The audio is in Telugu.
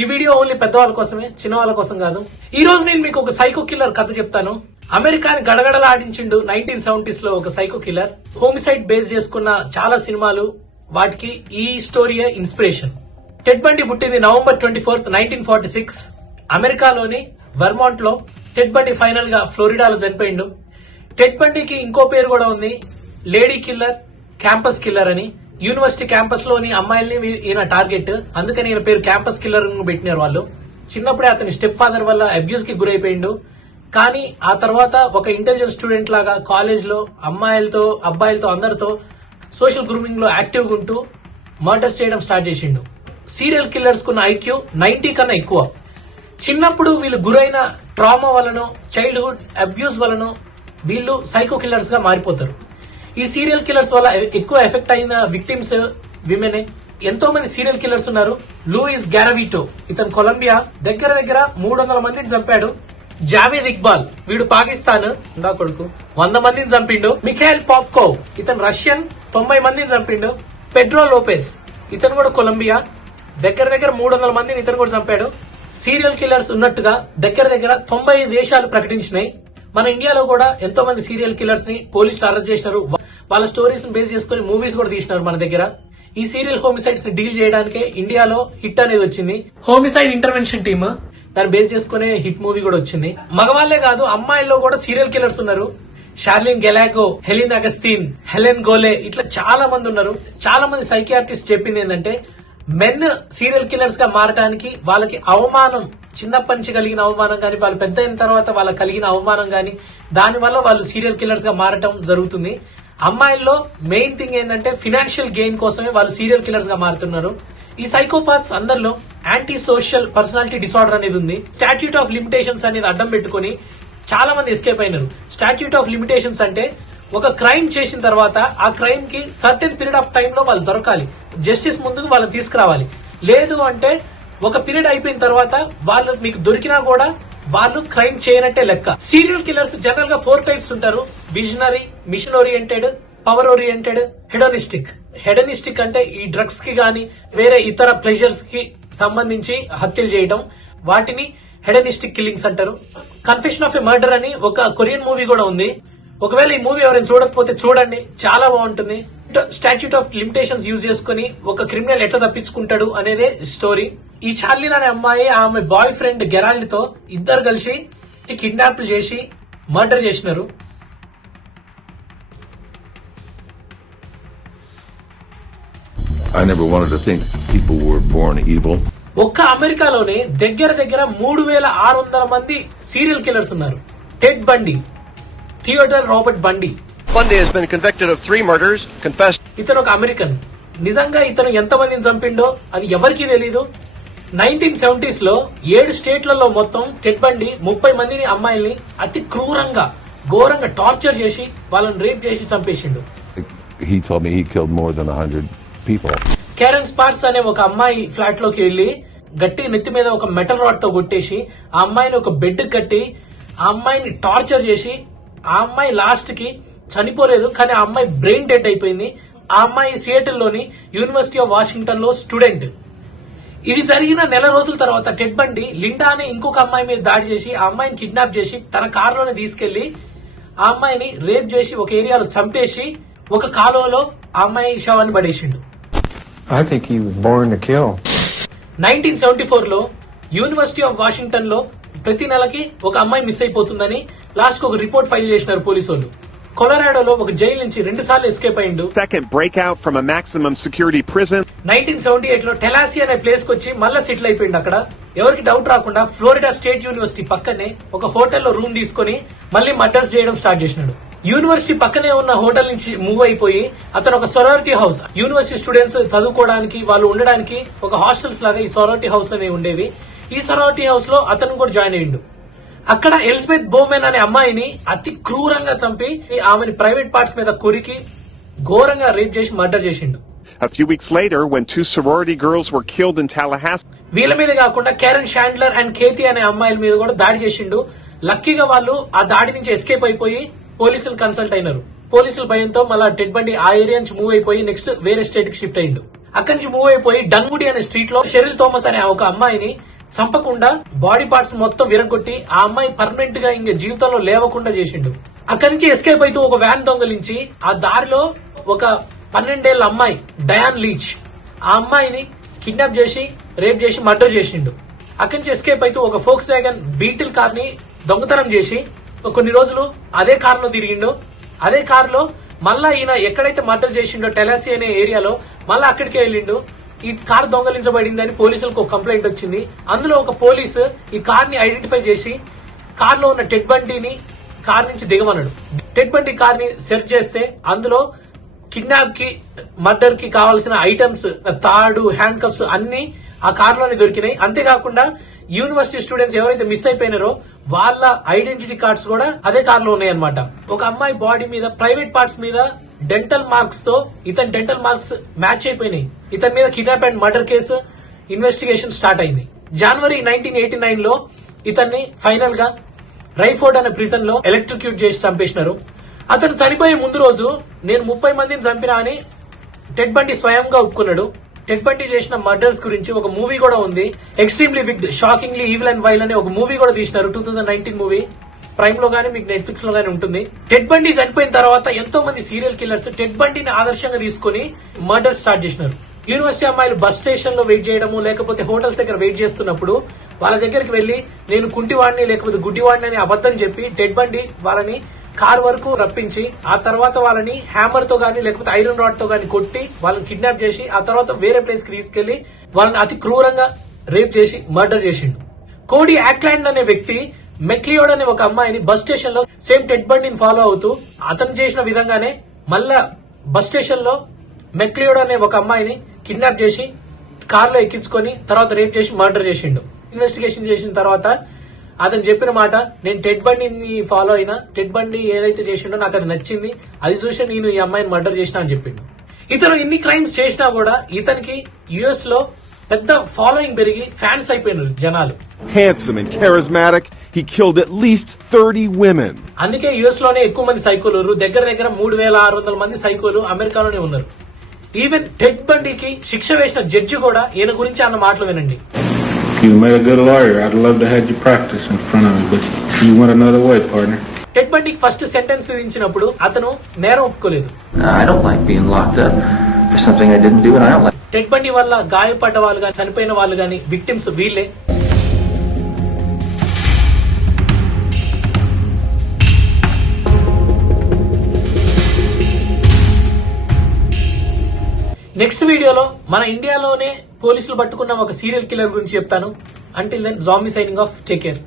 ఈ వీడియో ఓన్లీ పెద్దవాళ్ళ కోసమే, చిన్న వాళ్ళ కోసం కాదు. ఈ రోజు నేను మీకు ఒక సైకో కిల్లర్ కథ చెప్తాను. అమెరికాని గడగడలాడించిండు 1970s లో ఒక సైకో కిల్లర్. హోమిసైడ్ బేస్ చేసుకున్న చాలా సినిమాలు, వాటికి ఈ స్టోరీయే ఇన్స్పిరేషన్. టెడ్ బండి పుట్టింది November 24th, 1946 అమెరికాలోని వర్మాంట్ లో. టెడ్ బండి ఫైనల్ గా ఫ్లోరిడాలో చనిపోయిండు. టెడ్ బండికి ఇంకో పేరు కూడా ఉంది, లేడీ కిల్లర్, క్యాంపస్ కిల్లర్ అని. యూనివర్సిటీ క్యాంపస్ లోని అమ్మాయిల్ని ఈయన టార్గెట్, అందుకని ఈయన పేరు క్యాంపస్ కిల్లర్ పెట్టినారు వాళ్ళు. చిన్నప్పుడే అతని స్టెప్ ఫాదర్ వల్ల అబ్యూస్ కి గురైపోయిండు. కానీ ఆ తర్వాత ఒక ఇంటెలిజెంట్ స్టూడెంట్ లాగా కాలేజ్ లో అమ్మాయిలతో అబ్బాయిలతో అందరితో సోషల్ గ్రూమింగ్ లో యాక్టివ్ ఉంటూ మర్డర్స్ చేయడం స్టార్ట్ చేసిండు. సీరియల్ కిల్లర్స్ కున్న ఐక్యూ 90 కన్నా ఎక్కువ. చిన్నప్పుడు వీళ్ళు గురైన ట్రామా వలన, చైల్డ్హుడ్ అబ్యూస్ వలన వీళ్ళు సైకో కిల్లర్స్ గా మారిపోతారు. ఈ సీరియల్ కిల్లర్స్ వల్ల ఎక్కువ ఎఫెక్ట్ అయిన విక్టిమ్స్ విమెనే. ఎంతో మంది సీరియల్ కిల్లర్స్ ఉన్నారు. లూయిస్ గారవిటో, ఇతను కొలంబియా, దగ్గర 300 మందిని చంపాడు. జావేద్ ఇక్బాల్, వీడు పాకిస్తాన్ కొడుకు, 100 మందిని చంపిండు. మిఖాయిల్ పాప్కోవ్, ఇతను రష్యన్, 90 మందిని చంపిండు. పెడ్రో లోపెస్, ఇతను కూడా కొలంబియా, దగ్గర 300 మందిని ఇతను కూడా చంపాడు. సీరియల్ కిల్లర్స్ ఉన్నట్టుగా దగ్గర 90 దేశాలు ప్రకటించినాయి. మన ఇండియాలో కూడా ఎంతో మంది సీరియల్ కిల్లర్స్ ని పోలీసులు అరెస్ట్ చేసినారు. వాళ్ళ స్టోరీస్ బేస్ చేసుకుని మూవీస్ కూడా తీసినారు మన దగ్గర. ఈ సీరియల్ హోమిసైడ్స్ ని డీల్ చేయడానికే ఇండియాలో హిట్ అనేది వచ్చింది, హోమిసైడ్ ఇంటర్వెన్షన్ టీమ్. దాన్ని బేస్ చేసుకునే హిట్ మూవీ కూడా వచ్చింది. మగవాళ్లే కాదు, అమ్మాయిల్లో కూడా సీరియల్ కిల్లర్స్ ఉన్నారు. షార్లిన్ గెలాగో, హెలిన్ అగస్తీన్, హెలెన్ గోలే, ఇట్లా చాలా మంది ఉన్నారు. చాలా మంది సైకియాట్రిస్ట్ చెప్పింది ఏంటంటే, మెన్ సీరియల్ కిల్లర్స్ గా మారడానికి వాళ్ళకి అవమానం, చిన్నప్పటి నుంచి కలిగిన అవమానం గానీ, వాళ్ళు పెద్ద అయిన తర్వాత వాళ్ళకి కలిగిన అవమానం గానీ, దానివల్ల వాళ్ళు సీరియల్ కిల్లర్స్ గా మారటం జరుగుతుంది. అమ్మాయిల్లో మెయిన్ థింగ్ ఏంటంటే ఫినాన్షియల్ గెయిన్ కోసమే వాళ్ళు సీరియల్ కిల్లర్స్ గా మారుతున్నారు. ఈ సైకోపాత్స్ అందరిలో యాంటీ సోషల్ పర్సనాలిటీ డిసార్డర్ అనేది ఉంది. స్టాట్యూట్ ఆఫ్ లిమిటేషన్స్ అనేది అడ్డం పెట్టుకుని చాలా మంది ఎస్కేప్ అయినారు. స్టాట్యూట్ ఆఫ్ లిమిటేషన్స్ అంటే ఒక క్రైమ్ చేసిన తర్వాత ఆ క్రైమ్ కి సర్టెన్ పీరియడ్ ఆఫ్ టైమ్ లో వాళ్ళు దొరకాలి, జస్టిస్ ముందుకు వాళ్ళని తీసుకురావాలి. లేదు అంటే ఒక పీరియడ్ అయిపోయిన తర్వాత వాళ్ళు మీకు దొరికినా కూడా వాళ్ళు క్రైమ్ చేయనట్టే లెక్క. సీరియల్ కిల్లర్స్ జనరల్ గా 4 టైప్స్ ఉంటారు: visionary, mission oriented, power oriented, hedonistic. Hedonistic అంటే ఈ డ్రగ్స్ కి గానీ వేరే ఇతర ప్లెజర్స్ కి సంబంధించి హత్యలు చేయడం, వాటిని హెడోనిస్టిక్ కిల్లింగ్స్ అంటారు. కన్ఫెషన్ ఆఫ్ ఎ మర్డర్ అని ఒక కొరియన్ మూవీ కూడా ఉంది. ఒకవేళ ఈ మూవీ ఎవరైనా చూడకపోతే చూడండి, చాలా బాగుంటుంది. స్టాట్యూట్ ఆఫ్ లిమిటేషన్స్ యూజ్ చేసుకుని ఒక క్రిమినల్ ఎట్లా తప్పించుకుంటాడు అనేదే స్టోరీ. ఈ చార్లిన్ అనే అమ్మాయి ఆమె బాయ్ ఫ్రెండ్ గెరాల్డ్ తో ఇద్దరు కలిసి కిడ్నాప్ చేసి మర్డర్ చేసినారు. I never wanted to think people were born evil. ఒక్క అమెరికాలోనే దగ్గర 3600 మంది సీరియల్ కిల్లర్స్ ఉన్నారు. టెడ్ బండి, థియోడర్ రాబర్ట్ బండి. Bundy has been convicted of 3 murders, confessed. ఇతను ఒక అమెరికన్. నిజంగా ఇతను ఎంతమందిని చంపిండో అది ఎవరికీ తెలీదు. 1970s లో 7 స్టేట్లలో మొత్తం టెడ్ బండి 30 మందిని అమ్మాయిల్ని అతి క్రూరంగా, ఘోరంగా టార్చర్ చేసి వాళ్ళని రేప్ చేసి చంపేసిండు. He told me he killed more than 100 people. Karen spots అనే ఒక అమ్మాయి ఫ్లాట్ లోకి వెళ్లి గట్టి నెత్తి మీద ఒక మెటల్ రాడ్ తో కొట్టేసి ఆ అమ్మాయిని ఒక బెడ్ కట్టి ఆ అమ్మాయిని టార్చర్ చేసి ఆ అమ్మాయి లాస్ట్ కి చనిపోలేదు, కానీ ఆ అమ్మాయి బ్రెయిన్ డెడ్ అయిపోయింది. ఆ అమ్మాయి సియాటిల్ లోని యూనివర్సిటీ ఆఫ్ వాషింగ్టన్ లో స్టూడెంట్. ఇది జరిగిన నెల రోజుల తర్వాత టెడ్ బండి లిండా అనే ఇంకొక అమ్మాయి మీద దాడి చేసి ఆ అమ్మాయిని కిడ్నాప్ చేసి తన కారులోనే తీసుకెళ్లి ఆ అమ్మాయిని రేప్ చేసి ఒక ఏరియాలో చంపేసి ఒక కాలువలో ఆ అమ్మాయి శవాన్ని పడేసిండు. I think he was born to kill. 1974 లో యూనివర్సిటీ ఆఫ్ వాషింగ్టన్ లో ప్రతి నెలకి ఒక అమ్మాయి మిస్ అయిపోతుందని లాస్ట్ కు ఒక రిపోర్ట్ ఫైల్ చేసినారు పోలీసు వాళ్ళు. కొలరాడోలో ఒక జైలు నుంచి 2 సార్లు ఎస్కేప్ అయిండు. Second breakout from a maximum security prison. 1978 లో టెలాసి అనే ప్లేస్ కి వచ్చి మళ్ళా సెటిల్ అయిపోయిండు. అక్కడ ఎవరికి డౌట్ రాకుండా ఫ్లోరిడా స్టేట్ యూనివర్సిటీ పక్కనే ఒక హోటల్లో రూమ్ తీసుకుని మళ్ళీ మర్డర్స్ చేయడం స్టార్ట్ చేసినాడు. యూనివర్సిటీ పక్కనే ఉన్న హోటల్ నుంచి మూవ్ అయిపోయి అతను ఒక సొరారిటీ హౌస్, యూనివర్సిటీ స్టూడెంట్స్ చదువుకోవడానికి వాళ్ళు ఉండడానికి ఒక హాస్టల్స్ లాగా ఈ సొరారిటీ హౌస్ అనేవి ఉండేవి. ఈ సొరారిటీ హౌస్ లో అతను కూడా జాయిన్ అయ్యిండు. అక్కడ ఎలిజబెత్ బోమెన్ అనే అమ్మాయిని అతి క్రూరంగా చంపి ఆమెని ప్రైవేట్ పార్ట్స్ మీద కొరికి ఘోరంగా రేప్ చేసి మర్డర్ చేసిండు. A few weeks later, when 2 sorority girls were killed in Tallahassee. వీళ్ళ మీద కాకుండా కేరన్ షాండ్లర్ అండ్ కేతి అనే అమ్మాయిల మీద కూడా దాడి చేసిండు. లక్కీగా వాళ్ళు ఆ దాడి నుంచి ఎస్కేప్ అయిపోయి పోలీసులు కన్సల్ట్ అయినారు. పోలీసుల భయంతో మళ్ళా టెడ్ బండి ఆ ఏరియా నుంచి మూవ్ అయిపోయి నెక్స్ట్ వేరే స్టేట్ కి షిఫ్ట్ అయ్యిండు. అక్కడి నుంచి మూవ్ అయిపోయి డన్వుడి అనే స్ట్రీట్ లో షెరిల్ థామస్ అనే ఒక అమ్మాయిని చంపకుండా బాడీ పార్ట్స్ మొత్తం విరగొట్టి ఆ అమ్మాయి పర్మనెంట్ గా ఇంక జీవితంలో లేవకుండా చేసిండు. అక్కడి నుంచి ఎస్కేప్ అవుతూ ఒక వ్యాన్ దొంగలించి ఆ దారిలో ఒక 12 ఏళ్ల అమ్మాయి డయాన్ లీచ్ ఆ అమ్మాయిని కిడ్నాప్ చేసి రేప్ చేసి మర్డర్ చేసిండు. అక్కడి నుంచి ఎస్కేప్ అవుతూ ఒక ఫోక్స్ వ్యాగన్ బీటిల్ కార్ ని దొంగతనం చేసి కొన్ని రోజులు అదే కార్ లో తిరిగిండు. అదే కార్ లో మళ్ళా ఈయన ఎక్కడైతే మర్డర్ చేసిండో టెలాసి అనే ఏరియాలో మళ్ళా అక్కడికే వెళ్ళిండు. ఈ కార్ దొంగలించబడిందని పోలీసులకు ఒక కంప్లైంట్ వచ్చింది. అందులో ఒక పోలీసు ఈ కార్ ని ఐడెంటిఫై చేసి కార్ లో ఉన్న టెడ్ బండిని కార్ నుంచి దిగమన్నాడు. టెడ్ బండి కార్ ని సెర్చ్ చేస్తే అందులో కిడ్నాప్ కి మర్డర్ కి కావాల్సిన ఐటమ్స్ తాడు హ్యాండ్ కప్స్ అన్ని ఆ కార్ లోనే దొరికినాయి. అంతేకాకుండా యూనివర్సిటీ స్టూడెంట్స్ ఎవరైతే మిస్ అయిపోయినారో వాళ్ళ ఐడెంటిటీ కార్డ్స్ కూడా అదే కార్ లో ఉన్నాయన్నమాట. ఒక అమ్మాయి బాడీ మీద ప్రైవేట్ పార్ట్స్ మీద డెంటల్ మార్క్స్ తో ఇతని డెంటల్ మార్క్స్ మ్యాచ్ అయిపోయినాయి. ఇతని మీద kidnap and murder case investigation start అయింది. జనవరి 1989 లో ఇతన్ని ఫైనల్ గా రైఫోర్డ్ అనే ప్రిజన్ లో ఎలక్ట్రిక్యూట్ చేసి చంపేసినారు. అతను చనిపోయే ముందు రోజు నేను 30 మందిని చంపినా అని టెడ్ బండి స్వయంగా ఒప్పుకున్నాడు. టెడ్ బండి చేసిన మర్డర్స్ గురించి ఒక మూవీ కూడా ఉంది. Extremely wicked shockingly evil and vile అనే ఒక మూవీ కూడా తీసినారు. 2019 మూవీ ప్రైమ్ లో గానీ మీకు నెట్ఫ్లిక్స్ లో గానీ ఉంటుంది. టెడ్ బండి చనిపోయిన తర్వాత ఎంతో మంది సీరియల్ కిల్లర్స్ టెడ్ బండిని ఆదర్శంగా తీసుకుని మర్డర్ స్టార్ట్ చేసినారు. యూనివర్సిటీ అమ్మాయిలు బస్ స్టేషన్ లో వెయిట్ చేయడము లేకపోతే హోటల్స్ దగ్గర వెయిట్ చేస్తున్నప్పుడు వాళ్ళ దగ్గరికి వెళ్లి నేను కుంటివాడిని లేకపోతే గుడ్డివాడిని అని అబద్దం చెప్పి టెడ్ బండి వాళ్ళని కార్ వరకు రప్పించి ఆ తర్వాత వాళ్ళని హ్యామర్ తో గానీ లేకపోతే ఐరన్ రాడ్ తో గానీ కొట్టి వాళ్ళని కిడ్నాప్ చేసి ఆ తర్వాత వేరే ప్లేస్ కి తీసుకెళ్లి వాళ్ళని అతి క్రూరంగా రేప్ చేసి మర్డర్ చేసిండు. కోడీ యాక్లాండ్ అనే వ్యక్తి మెక్లియోడ్ అనే ఒక అమ్మాయిని బస్ స్టేషన్ లో సేమ్ టెడ్ బండిని ఫాలో అవుతూ అతను చేసిన విధంగానే మళ్ళా బస్ స్టేషన్ లో మెక్లియోడ్ అనే ఒక అమ్మాయిని కిడ్నాప్ చేసి కార్ లో ఎక్కించుకొని తర్వాత రేప్ చేసి మర్డర్ చేసిండు. ఇన్వెస్టిగేషన్ చేసిన తర్వాత అతను చెప్పిన మాట నేను టెడ్ బండిని ఫాలో అయినా టెడ్ బండి ఏదైతే చేసిండో నాకు అది నచ్చింది, అది చూసి నేను ఈ అమ్మాయిని మర్డర్ చేసిన అని చెప్పిండు. ఇతను ఇన్ని క్రైమ్స్ చేసినా కూడా ఇతనికి యుఎస్ లో పెద్ద ఫాలోయింగ్ పెరిగి ఫ్యాన్స్ అయిపోయినారు జనాలు. Handsome and charismatic, he killed at least 30 women. అందుకే యుఎస్ లోనే ఎక్కువ మంది సైకోలు దగ్గర 3600 మంది సైకోలు అమెరికాలోనే ఉన్నారు. ఈవెన్ టెడ్ బండికి శిక్ష వేసిన జడ్జి కూడా ఈయన గురించి అన్న మాటలు వినండి. You made a good lawyer. I'd love to have you practice in front of me, but you went another way, partner. Ted బండికి ఫస్ట్ సెంటెన్స్ విధించినప్పుడు అతను నేరం ఒప్పుకోలేదు. I don't like being locked up for something I didn't do, and I don't like. Ted బండి వల్ల గాయపడ్డ వాళ్ళు గాని చనిపోయిన వాళ్ళు గాని విక్టిమ్స్ వీళ్ళే. నెక్స్ట్ వీడియోలో మన ఇండియాలోనే పోలీసులు పట్టుకున్న ఒక సీరియల్ కిల్లర్ గురించి చెప్తాను. Until then zombie signing off, take care.